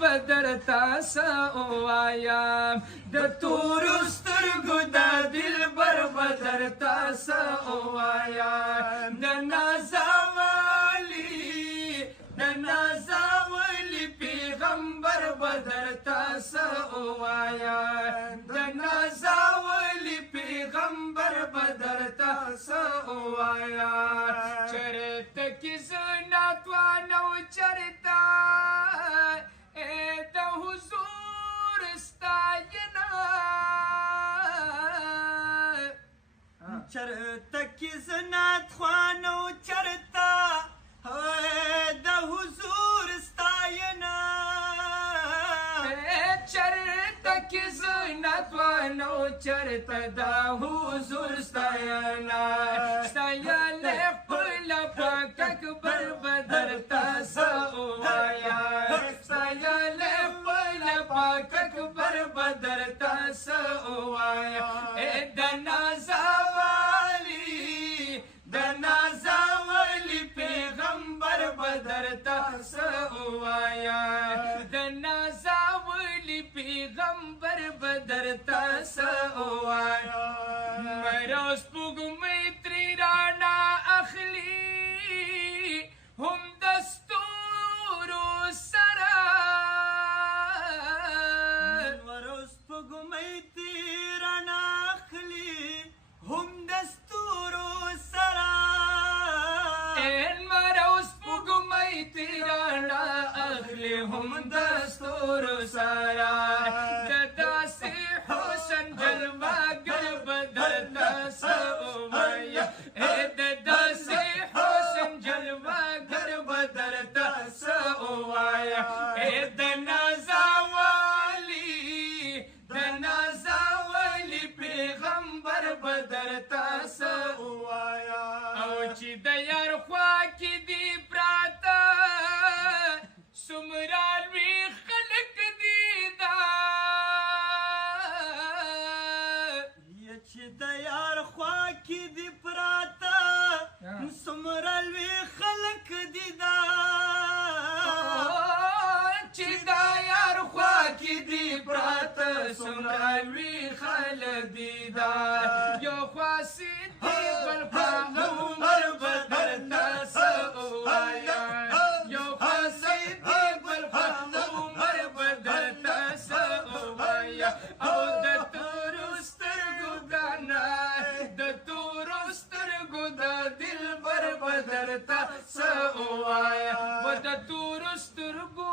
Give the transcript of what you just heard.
بدرتا سوایا د تور سترګو د دلبر بدرتا سوایا د نازاولی پیغمبر بدرتا سوایا د نازاولی پیغمبر بدرتا سوایا چرته کی زنا توانو چرتا د حضور ستاینا چرته کی زنا توانو چرتا د حضور ستاینا چرته کی زنا توانو چرتا د حضور ستاینا ستایل خپل پاک اکبر بدرتا سوایا ستایل خپل پاک اکبر بدرتا سوایا د نازاولی پیغمبر بدرتا سوایا د نازاولی پیغمبر بدرتا سوایا مروز پوگمی تری رانا اخلی هم دستورو سرا مروز پوگمی تری رانا اخلی هم دستورو سرا مروز پوگمی تری رانا اخلی هم دستورو سرا داسی حسن جلوہ گر بدرتا سوایا داسی حسن جلوہ گر بدرتا سوایا د نازاولی پیغمبر بدرتا سوایا او چې د یار خوا کې دی پراته څومره لوی خلک دي دا چې د یار خوا کې دی پراته څومره لوی خلک دي دا چې د یار خوا کې دی پراته څومره لوی خلک دي دا یو خوا صدیق بل خوا عمر بدرتا سوایا یو خوا صدیق بل خوا عمر بدرتا سوایا او د تورو سترګو د دلبر بدرتا سوایا و د تورو سترګو